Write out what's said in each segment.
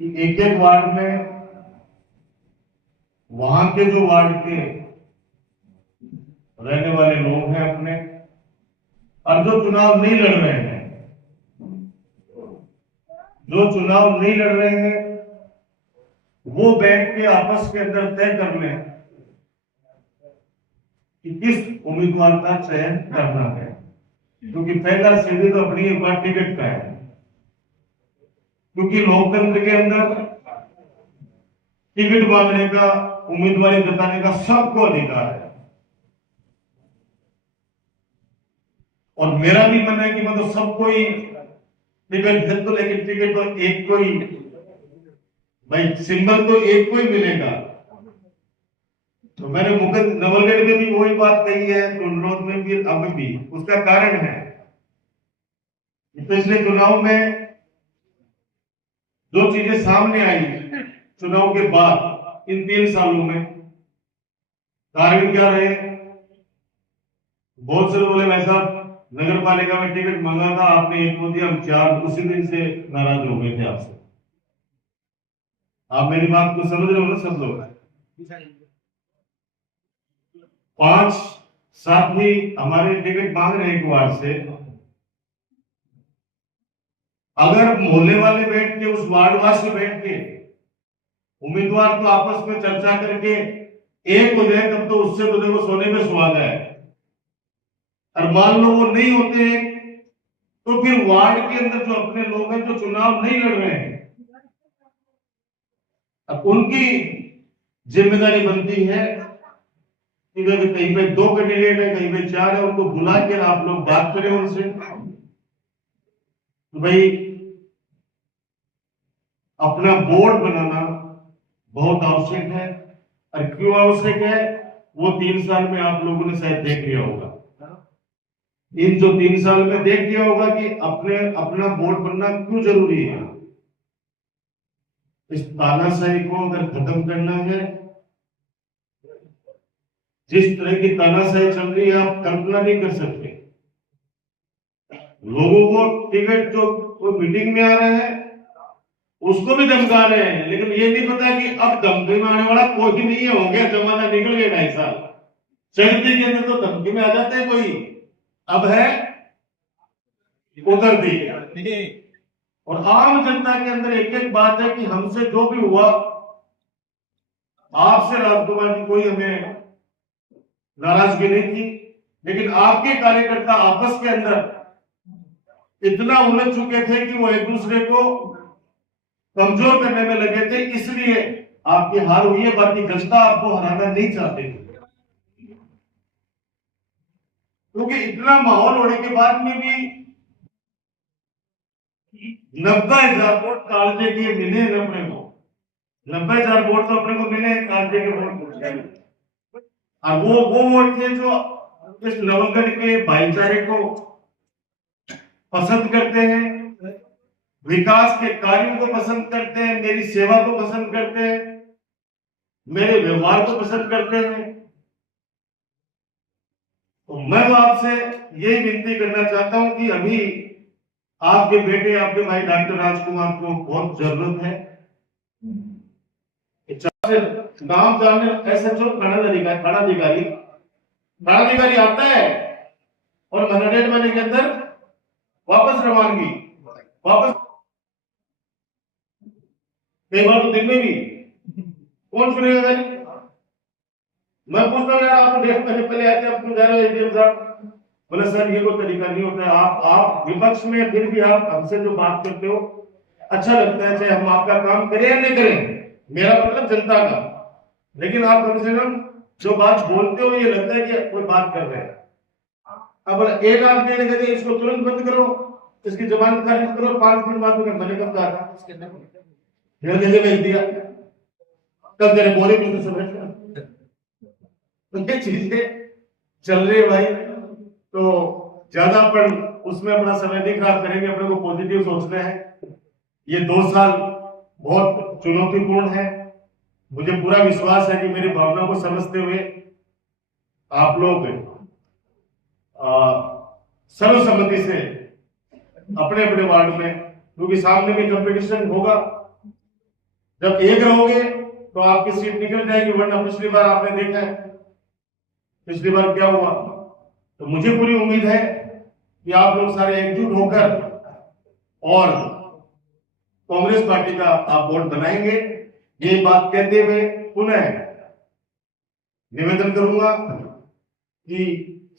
कि एक एक वार्ड में वहां के जो वार्ड के रहने वाले लोग हैं अपने, और जो चुनाव नहीं लड़ रहे हैं, वो बैठ के आपस के अंदर तय कर लें कि किस उम्मीदवार का चयन करना है। क्योंकि पहला सीढ़ी तो अपनी एक बार टिकट का है, क्योंकि लोकतंत्र के अंदर टिकट मांगने का, उम्मीदवारी जताने का सबको अधिकार है। और मेरा भी मन है कि मतलब सबको ही टिकट दे दो, लेकिन टिकट तो एक को ही, भाई सिंबल तो एक को ही मिलेगा। तो मैंने मुकद नवलगढ़ में भी वही बात कही है, टुंडलोद में भी, अब भी। उसका कारण है पिछले चुनाव में जो चीजें सामने आई चुनाव के बाद इन 3 सालों में, कारण क्या रहे? बहुत से लोग बोले भाई साहब नगर पालिका में टिकट मांगा था आपने, एक को दिया, हम 4, उसी दिन से नाराज हो गए थे आपसे। आप मेरी बात को समझ रहे हो ना सब लोग? 5 साथी हमारे टिकट मांग रहे हैं एक वार्ड से। अगर मोहल्ले वाले बैठ के, उस वार्डवासी बैठ के, उम्मीदवार को आपस में चर्चा करके एक हो जाए, तब तो उससे तो देखो सोने में सुहागा है। और मान लो वो नहीं होते हैं, तो फिर वार्ड के अंदर जो अपने लोग हैं जो चुनाव नहीं लड़ रहे हैं, अब उनकी जिम्मेदारी बनती है कि कहीं पे 2 कैंडिडेट है, कहीं पे 4 है, उनको बुला के आप लोग बात करें उनसे, तो भाई अपना बोर्ड बनाना बहुत आवश्यक है। और क्यों आवश्यक है वो 3 साल में आप लोगों ने शायद देख लिया होगा। इन जो 3 साल में देख लिया होगा कि अपना बोर्ड बनना क्यों जरूरी है। इस तानाशाही को अगर खत्म करना है, जिस तरह की तानाशाही चल रही है आप कल्पना नहीं कर सकते। लोगों को टिकट, जो कोई मीटिंग में आ रहे हैं उसको भी धमका रहे हैं, लेकिन ये नहीं पता कि अब धमकी में आने वाला कोई नहीं है, हो गया जमाना, निकल गया 2.5 साल। चलती के अंदर तो धमकी में आ जाते हैं कोई, अब है उधर दी। और आम जनता के अंदर एक एक बात है कि हमसे जो भी हुआ, आपसे राजकुमार जी कोई हमें नाराजगी नहीं थी, लेकिन आपके कार्यकर्ता आपस के अंदर इतना उलझ चुके थे कि वो एक दूसरे को कमजोर करने में लगे थे, इसलिए आपकी हार हुई है। बाकी जनता आपको हराना नहीं चाहती थी, क्योंकि इतना माहौल होने के बाद में भी 90,000 वोट कालजे के मिले अपने को। 90,000 वोट तो अपने को मिले कालजे के वोट। और वो वोट थे जो इस नवगढ़ के भाईचारे को पसंद करते हैं, विकास के कार्यों को पसंद करते हैं, मेरी सेवा को पसंद करते हैं, मेरे व्यवहार को पसंद करते हैं। तो मैं तो आपसे यही विनती करना चाहता हूं कि अभी आपके बेटे, आपके भाई डॉक्टर राजकुमार को बहुत जरूरत है। नाम जानने एसएचओ थानाधिकारी आता है और 100 महीने के अंदर वापस रवानगी, वापस। कई बार तो दिन में भी कौन सुनेगा भाई? मैं पूछता हूँ यार, आप 1.5 महीने पहले आते हैं, आप क्यों जा रहे हो एडीएम साहब? बोले सर ये कोई तरीका नहीं होता है, आप विपक्ष में फिर भी आप हमसे जो बात करते हो अच्छा लगता है, चाहे हम आपका काम करें या नहीं करें, मेरा मतलब जनता का, लेकिन आप कम से कम जो बात बोलते हो ये लगता है कि कोई बात कर रहे हैं। अब एक आदमी ने कहते इसको तुरंत बंद करो, इसकी जमानत खारिज करो, 5 मिनट बाद में मैंने कब कहा था, भेज दिया, तब तेरे बोले भी समझ। तो ये चीजें चल रही है भाई, तो ज्यादा पर उसमें अपना समय नहीं खराब करेंगे, अपने को पॉजिटिव सोचना है। ये 2 साल बहुत चुनौतीपूर्ण है, मुझे पूरा विश्वास है कि मेरी भावना को समझते हुए आप लोग सर्वसम्मति से अपने अपने वार्ड में, क्योंकि सामने भी कंपटीशन होगा, जब एक रहोगे तो आपकी सीट निकल जाएगी, वरना पिछली बार आपने देखा है पिछली बार क्या हुआ। तो मुझे पूरी उम्मीद है कि आप लोग सारे एकजुट होकर और कांग्रेस पार्टी का आप वोट बनाएंगे। ये बात कहते हुए पुनः निवेदन करूंगा कि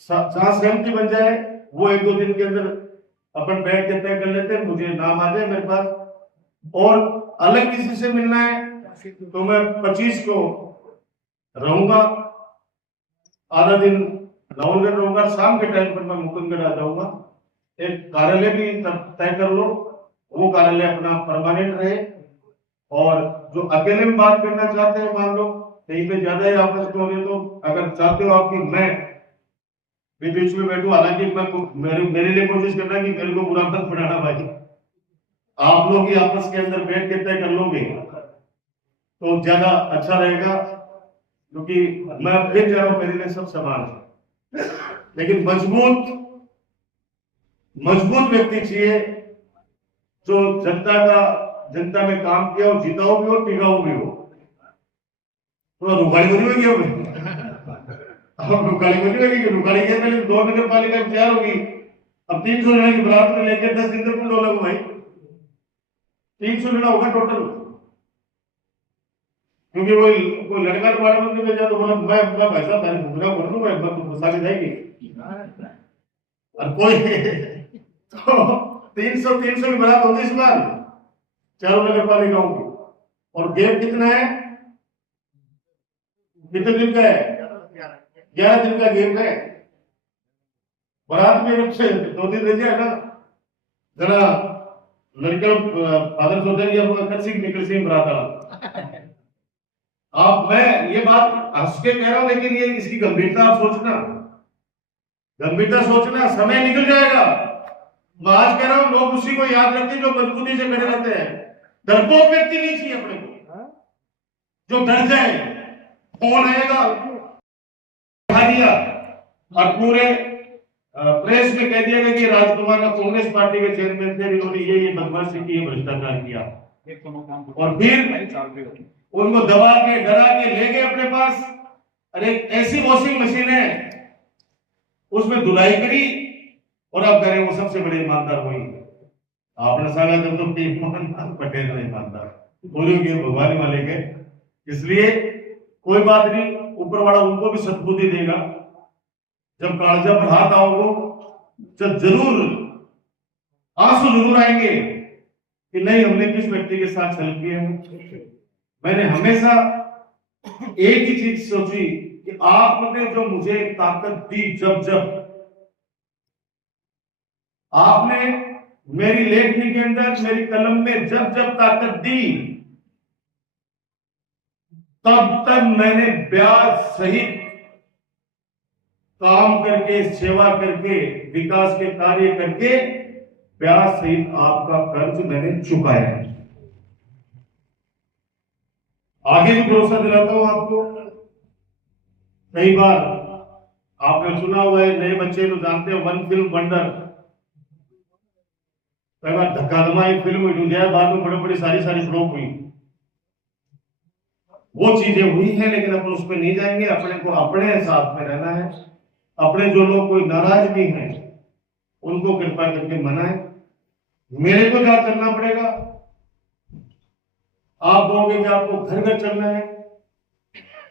जहां सहमति बन जाए वो 1-2 दिन के अंदर अपन बैठ के तय कर लेते हैं, मुझे नाम आ जाए मेरे पास। और अलग किसी से मिलना है तो मैं 25 को रहूंगा, आधा दिन नवलगढ़ रहूंगा, शाम के टाइम पर मैं मुकुंदगढ़ आ जाऊंगा। एक कार्यालय भी तय कर लो, वो कार्यालय अपना परमानेंट रहे। और जो अकेले में बात करना चाहते हैं, मान लो कहीं पे ज्यादा ही आपस में होने, तो अगर चाहते हो आप कि मैं भी बीच में बैठूं, हालांकि मैं मेरे लिए कोशिश करना कि मेरे को बुरा मत बनाना भाई, आप लोग ही आपस के अंदर बैठ के तय कर लोगे तो ज्यादा अच्छा रहेगा। क्योंकि मैं फिर कह रहा हूं मेरे लिए सब समान है, लेकिन मजबूत व्यक्ति चाहिए जो जनता में काम किया हो, जिताऊ भी हो, टिकाऊ भी हो। तो रुखाड़ी बनी होगी अब रुखाड़ी बनी होगी, रुखाड़ी के पहले 2 नगर पालिका तैयार होगी। अब 300 जने की बरात में लेकर 10 दिन तक लोग भाई 300 जना होगा टोटल। क्योंकि कोई लड़का वाला बंदे में जाए तो बोला मैं पैसा तारीख भूखना बोल दूंगा, मैं तो गुस्सा भी जाएगी। और कोई तो 300 की बरात होगी इस बार चारों नगर पालिकाओं की। और गैप कितना है, कितने दिन का है? 11 दिन का गैप है। बारात में 2 दिन रह जाए ना जरा लड़का फादर सोचते हैं अब कच्ची निकल सी बरात। आप मैं ये बात हंस के कह रहा हूं, लेकिन ये इसकी गंभीरता आप सोचना, समय निकल जाएगा। मैं आज कह रहा हूं लोग उसी को याद रखते जो मजबूती से खड़े रहते हैं। डरपोक व्यक्ति नहीं चाहिए अपने को, जो डर जाए। फोन आएगा दिया और पूरे प्रेस में कह दिया गया कि राजकुमार का कांग्रेस पार्टी के चेयरमैन थे, इन्होंने ये बदमाशी की, भ्रष्टाचार किया, और फिर उनको दबा के डरा के ले गए अपने पास। अरे ऐसी वॉशिंग मशीन है उसमें धुलाई करी और अब करें वो सबसे बड़े ईमानदार वही आपने साला जब तो पटेल नहीं ईमानदार पूरी भगवान वाले के। इसलिए कोई बात नहीं, ऊपर वाला उनको भी सद्बुद्धि देगा। जब कालजा पर हाथ आओगे जब जरूर आंसू जरूर आएंगे कि नहीं हमने किस व्यक्ति के साथ छल किया है। मैंने हमेशा एक ही चीज सोची कि आपने जो मुझे ताकत दी, जब आपने मेरी लेखनी के अंदर, मेरी कलम में जब ताकत दी, तब मैंने ब्याज सहित काम करके, सेवा करके, विकास के कार्य करके ब्याज सहित आपका कर्ज मैंने चुकाया है। आगे भी भरोसा दिलाता हूं आपको। कई बार आपने सुना हुआ है, नए बच्चे तो जानते हैं, वन फिल्म वंडर। कई बार धक्का एक फिल्म हुई गया, बाद में बड़ी सारी फ्लॉप हुई। वो चीजें हुई हैं, लेकिन अपन उस पर नहीं जाएंगे। अपने को अपने साथ में रहना है। अपने जो लोग कोई नाराज भी हैं उनको कृपा करके मनाएं। मेरे को क्या करना पड़ेगा, आप कहोगे कि आपको घर चलना है,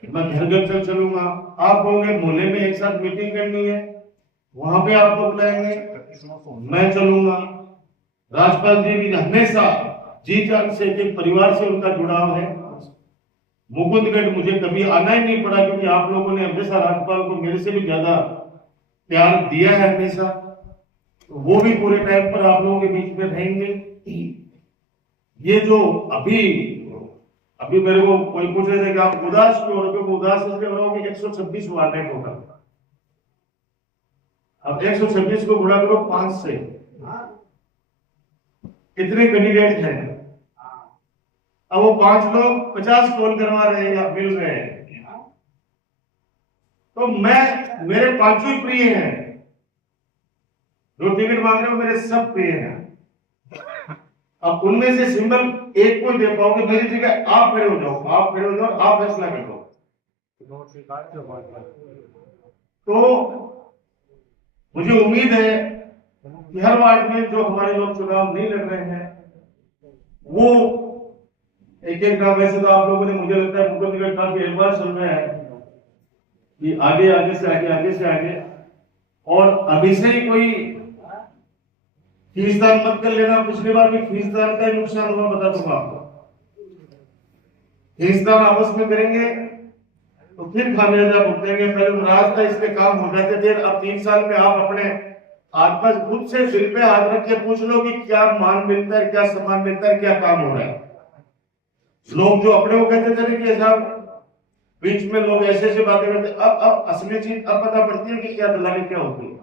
मैं घर चलूंगा। आप कहोगे मोहल्ले में एक साथ मीटिंग करनी है, वहां पे आपको बुलाएंगे, मैं चलूंगा। राजपाल जी भी हमेशा जी जान से एक परिवार से उनका जुड़ाव है। मुकुंदगढ़ मुझे कभी आना ही नहीं पड़ा, क्योंकि आप लोगों ने हमेशा राज्यपाल को मेरे से भी ज्यादा प्यार दिया है हमेशा। तो वो भी पूरे टाइम पर आप लोगों के बीच में रहेंगे। ये जो अभी मेरे को कोई पूछ रहे थे कि आप उदास क्यों हो रहे हो, उदास इसलिए हो रहा हूं कि 126 वार्ड है टोटल। अब 126 को गुणा करो 5 से, कितने कैंडिडेट हैं? अब वो 5 लोग 50 कॉल करवा रहे हैं या मिल रहे हैं। तो मेरे 5 ही प्रिय हैं, जो टिकट मांग रहे हो मेरे सब प्रिय हैं। अब उनमें से सिंबल एक को दे पाओगे, मेरी जगह आप खड़े हो जाओ, आप खड़े हो जाओ, आप फैसला कर दो। तो मुझे उम्मीद है कि हर वार्ड में जो हमारे लोग चुनाव नहीं लड़ रहे हैं वो एक एक का, वैसे तो आप लोगों ने, मुझे लगता है मुकुंद निकट काफी एडवांस चल रहे हैं कि आगे आगे से आगे, आगे से आगे, और अभी से ही कोई फीसदान मत कर लेना। पिछली बार भी फीसदान का नुकसान हुआ, बता दूंगा आपको। फीसदान आपस में करेंगे तो फिर खामियाजा भुगतेंगे। पहले तो रास्ता इसके काम हो जाते थे, अब 3 साल में आप अपने आसपास खुद से सिर पे हाथ रख के पूछ लो कि क्या मान मिलता है, क्या सम्मान मिलता है, क्या काम हो रहा है। लोग जो अपने को कहते थे कि साहब बीच में लोग ऐसे ऐसे बातें करते, अब असली चीज अब पता पड़ती है कि क्या दलाली क्या होती है।